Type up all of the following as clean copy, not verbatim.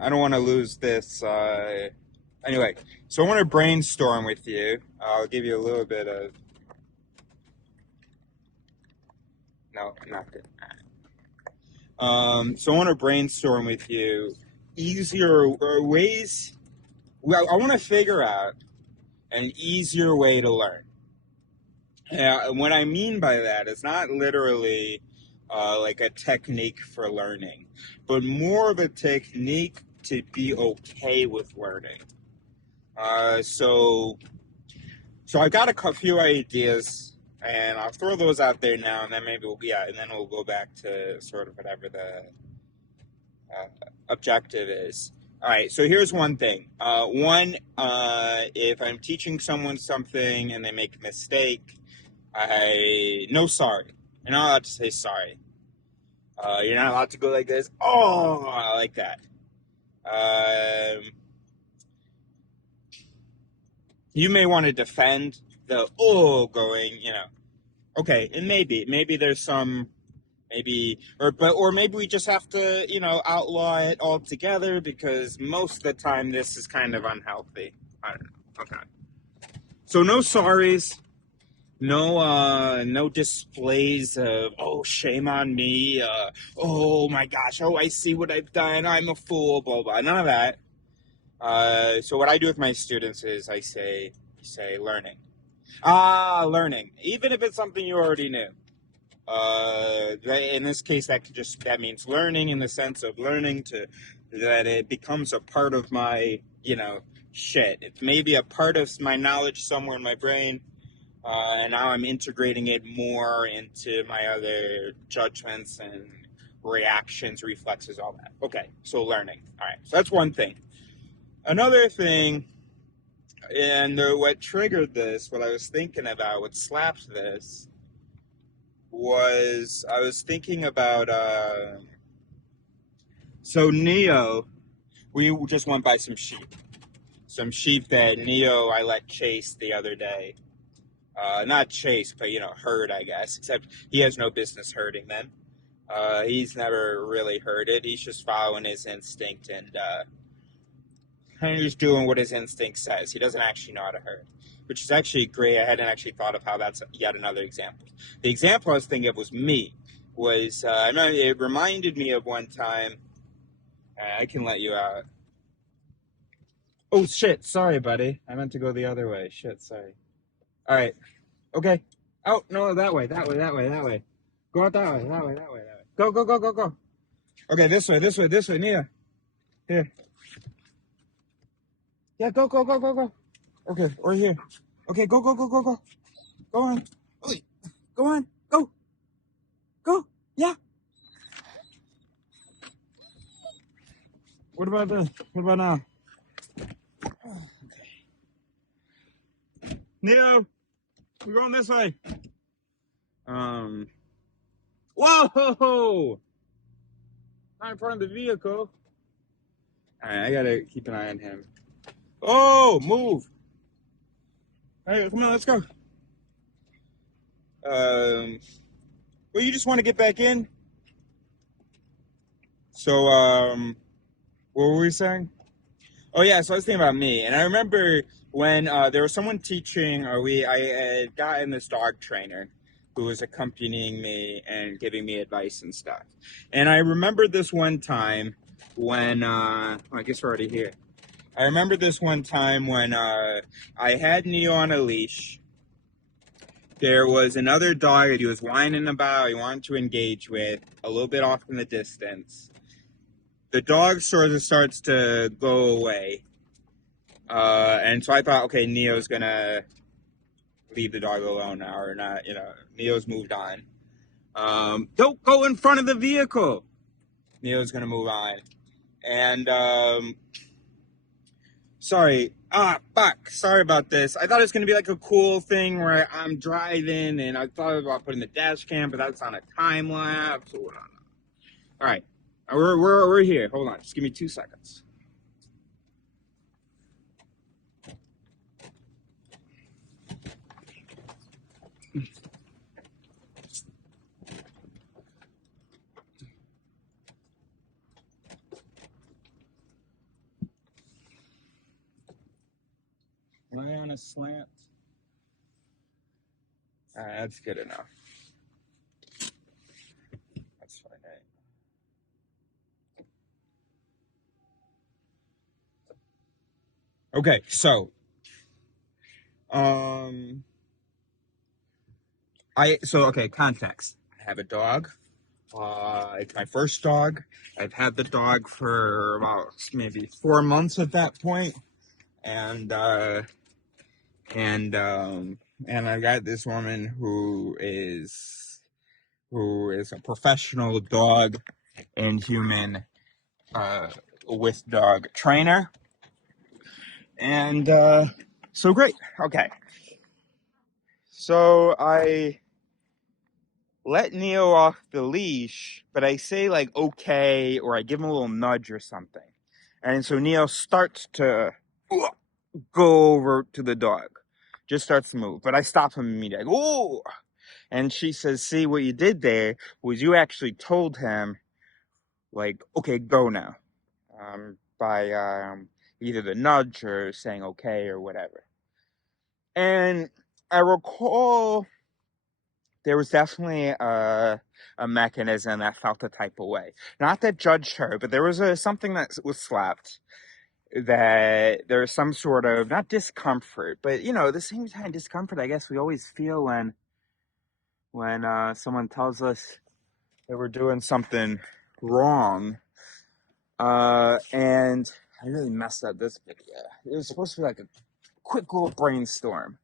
I don't want to lose this. Anyway, so I want to brainstorm with you. I'll give you a little bit of. No, not good. So I want to brainstorm with you easier ways. Well, I want to figure out an easier way to learn. And what I mean by that is not literally like a technique for learning, but more of a technique to be okay with learning. Uh, so, so I got a few ideas, and I'll throw those out there now, and then maybe and then we'll go back to sort of whatever the objective is. All right, so here's one thing. If I'm teaching someone something and they make a mistake, no sorry. You're not allowed to say sorry. You're not allowed to go like this. Oh, I like that. You may want to defend the going, okay, and maybe there's some, or maybe we just have to, outlaw it altogether because most of the time this is kind of unhealthy. I don't know. Okay. So no sorries. No displays of, oh, shame on me, oh my gosh, oh, I see what I've done, I'm a fool, blah, blah, none of that. So what I do with my students is I say learning. Learning, even if it's something you already knew. In this case, that means learning in the sense of that it becomes a part of my, shit. It's maybe a part of my knowledge somewhere in my brain. And now I'm integrating it more into my other judgments and reactions, reflexes, all that. Okay, so learning. All right, so that's one thing. Another thing, and what triggered this, what I was thinking about, what slapped this, was I was thinking about, so Neo, we just went by some sheep. Some sheep that I let chase the other day. Not chase, but, herd, I guess. Except he has no business herding them. He's never really herded. He's just following his instinct and he's doing what his instinct says. He doesn't actually know how to herd, which is actually great. I hadn't actually thought of how that's yet another example. The example I was thinking of was me. It reminded me of one time. I can let you out. Oh, shit. Sorry, buddy. I meant to go the other way. Shit, sorry. All right. Okay. Oh, no, that way. Go out that way. That way. Go. Okay, this way, Nia. Here. Yeah, go. Okay, or here. Okay, go. Go on. Go on. Go. Yeah. What about this? What about now? Okay. Neo, we're going this way. Whoa! Not in front of the vehicle. Alright, I gotta keep an eye on him. Oh, move! Hey, come on, let's go. Well, you just want to get back in? So, what were we saying? Oh, yeah, so I was thinking about me. And I remember when there was someone teaching, I had gotten this dog trainer who was accompanying me and giving me advice and stuff. And I remember this one time when, I guess we're already here. I remember this one time when I had Neo on a leash. There was another dog that he was whining about, he wanted to engage with, a little bit off in the distance. The dog sort of starts to go away. And so I thought, okay, Neo's gonna leave the dog alone now, or not, Neo's moved on. Don't go in front of the vehicle. Neo's gonna move on. And, sorry about this. I thought it was gonna be like a cool thing where I'm driving, and I thought about putting the dash cam, but that's on a time lapse. All right, we're here. Hold on, just give me 2 seconds. of slant. That's good enough. That's fine. Okay, so um, context. I have a dog. It's my first dog. I've had the dog for about maybe 4 months at that point, and and um, and I got this woman who is a professional dog and human with dog trainer, and so great. Okay, so I let Neo off the leash, but I say like okay, or I give him a little nudge or something. And so Neo starts to go over to the dog, just starts to move, but I stop him immediately. Oh, and she says, "See, what you did there was you actually told him, like, okay, go now, by either the nudge or saying okay or whatever." And I recall there was definitely a mechanism that felt a type of way. Not that judged her, but there was something that was slapped, that there's some sort of, not discomfort, but the same kind of discomfort I guess we always feel when someone tells us that we're doing something wrong. And I really messed up this video. It was supposed to be like a quick little brainstorm.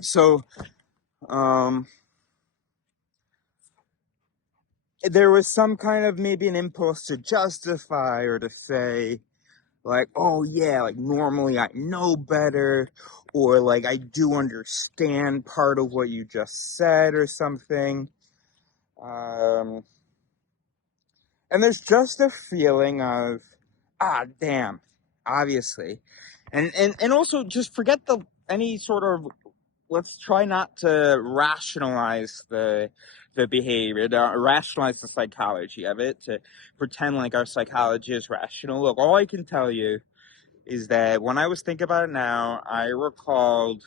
So there was some kind of maybe an impulse to justify or to say, like, oh yeah, like normally I know better, or like I do understand part of what you just said or something. And there's just a feeling of, damn, obviously. And also just forget any sort of, let's try not to rationalize the behavior, to rationalize the psychology of it, to pretend like our psychology is rational. Look, all I can tell you is that when I was thinking about it now, I recalled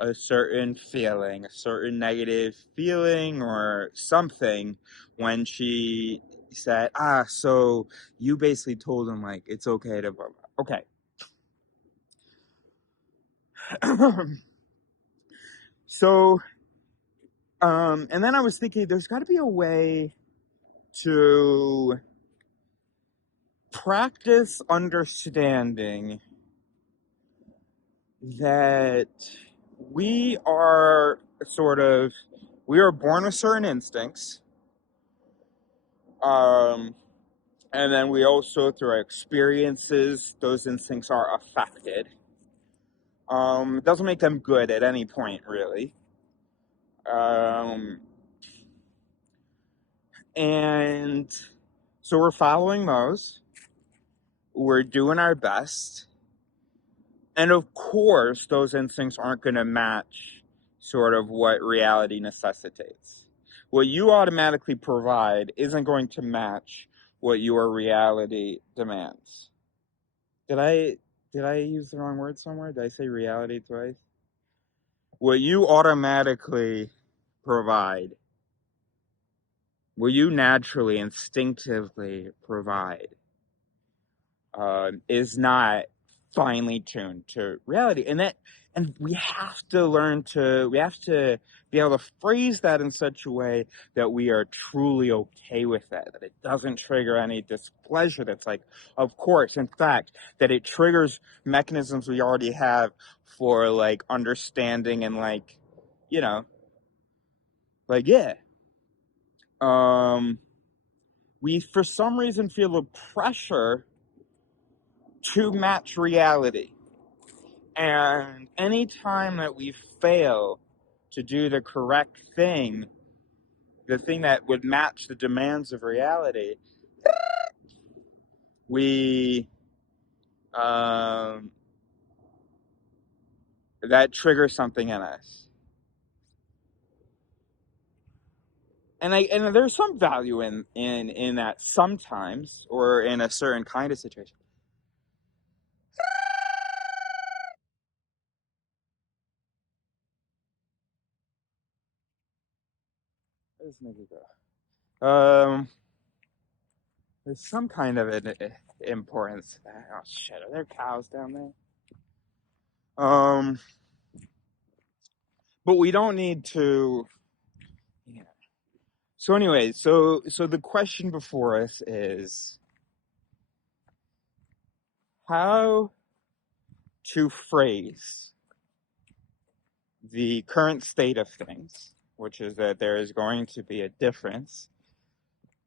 a certain feeling, a certain negative feeling or something when she said, so you basically told him, like, it's okay to, okay. So, and then I was thinking there's got to be a way to practice understanding that we are born with certain instincts, and then we also, through our experiences, those instincts are affected. It doesn't make them good at any point, really. And so we're following those. We're doing our best. And of course, those instincts aren't going to match sort of what reality necessitates. What you automatically provide isn't going to match what your reality demands. Did I use the wrong word somewhere? Did I say reality twice? What you automatically provide, what you naturally, instinctively provide, is not finely tuned to reality. And we have to be able to phrase that in such a way that we are truly okay with that it doesn't trigger any displeasure. That's like, of course, in fact, that it triggers mechanisms we already have for like understanding and like, like, yeah. We for some reason feel the pressure to match reality. And any time that we fail to do the correct thing, the thing that would match the demands of reality, we that triggers something in us. And there's some value in that sometimes, or in a certain kind of situation. this nigga go? There's some kind of an importance to that. Oh shit, are there cows down there? But we don't need to. Yeah. So anyway, so the question before us is how to phrase the current state of things, which is that there is going to be a difference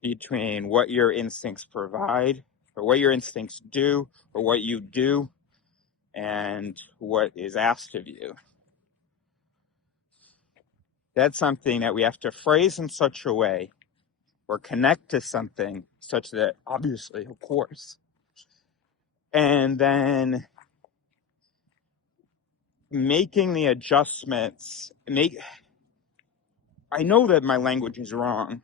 between what your instincts provide, or what your instincts do, or what you do, and what is asked of you. That's something that we have to phrase in such a way or connect to something such that, obviously, of course, and then making the adjustments. I know that my language is wrong.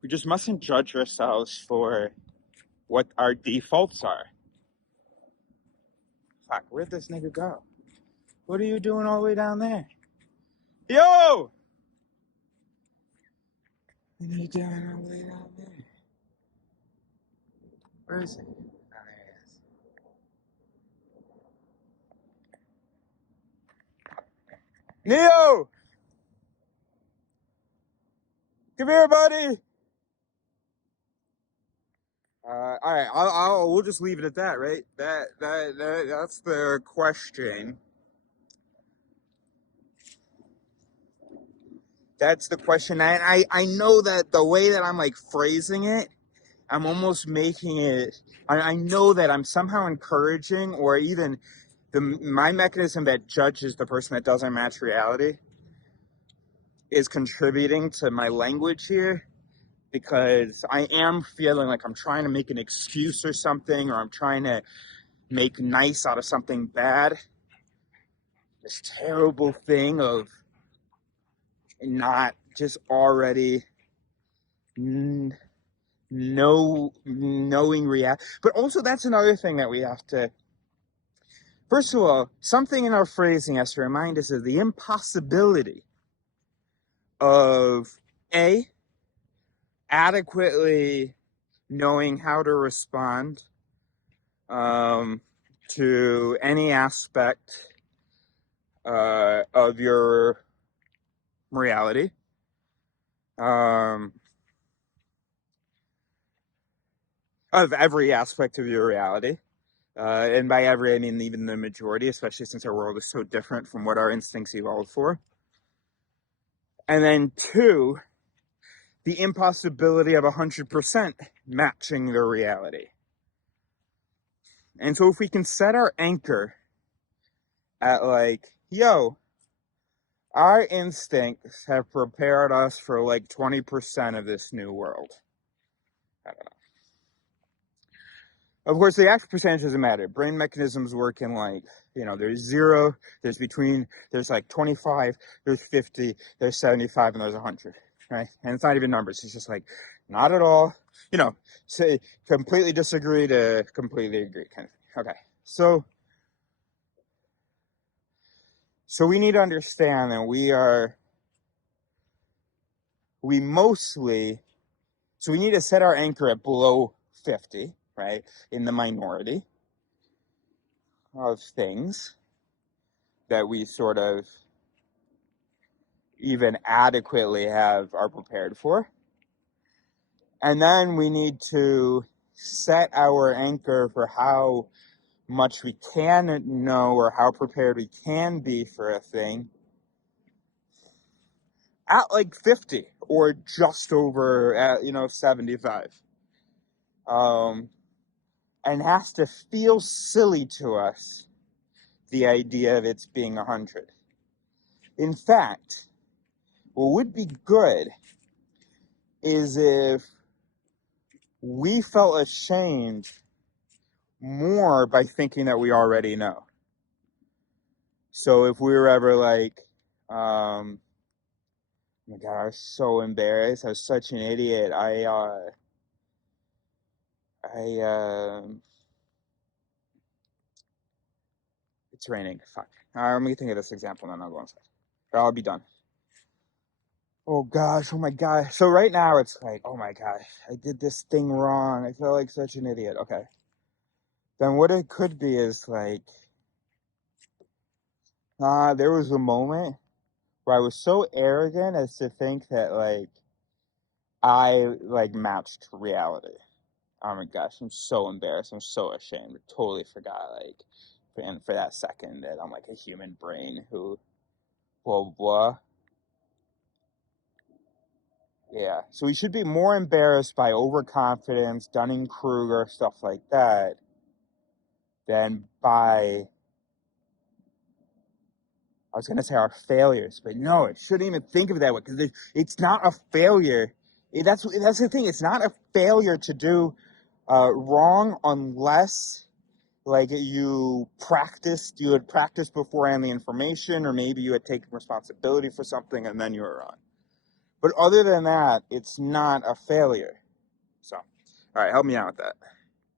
We just mustn't judge ourselves for what our defaults are. Fuck, where'd this nigga go? What are you doing all the way down there? Yo! What are you doing all the way down there? Where is he? Oh, there he is. Neo! Come here, buddy! All right, we'll just leave it at that, right? That's the question. That's the question, and I know that the way that I'm like phrasing it, I'm almost making it. I know that I'm somehow encouraging, or even my mechanism that judges the person that doesn't match reality is contributing to my language here. Because I am feeling like I'm trying to make an excuse or something, or I'm trying to make nice out of something bad. This terrible thing of not just already knowing reality. But also, that's another thing that we have to. First of all, something in our phrasing has to remind us of the impossibility of adequately knowing how to respond to any aspect of your reality. Of every aspect of your reality. And by every, I mean even the majority, especially since our world is so different from what our instincts evolved for. And then 2, the impossibility of 100% matching the reality. And so if we can set our anchor at like, yo, our instincts have prepared us for like 20% of this new world. I don't know. Of course, the actual percentage doesn't matter. Brain mechanisms work in like, there's 0, there's like 25, there's 50, there's 75, and there's 100, right? And it's not even numbers. It's just like, not at all, say completely disagree to completely agree kind of thing. Okay. So we need to understand that we need to set our anchor at below 50, right? In the minority of things that we sort of even adequately are prepared for. And then we need to set our anchor for how much we can know or how prepared we can be for a thing at like 50 or just over at 75. And has to feel silly to us, the idea of it's being 100. In fact, what would be good is if we felt ashamed more by thinking that we already know. So if we were ever like, oh my God, I was so embarrassed. I was such an idiot. It's raining. Fuck. Let me think of this example, and then I'll go inside. I'll be done. Oh gosh, oh my gosh. So right now it's like, oh my gosh, I did this thing wrong. I feel like such an idiot. Okay. Then what it could be is like, there was a moment where I was so arrogant as to think that like I like matched reality. Oh my gosh, I'm so embarrassed. I'm so ashamed. I totally forgot for that second that I'm like a human brain who blah blah. Yeah. So we should be more embarrassed by overconfidence, Dunning-Kruger, stuff like that, than by, I was going to say our failures, but no, it shouldn't even think of it that way because it's not a failure. That's the thing. It's not a failure to do wrong unless like you had practiced beforehand the information, or maybe you had taken responsibility for something and then you were wrong. But other than that, it's not a failure. So, all right, help me out with that.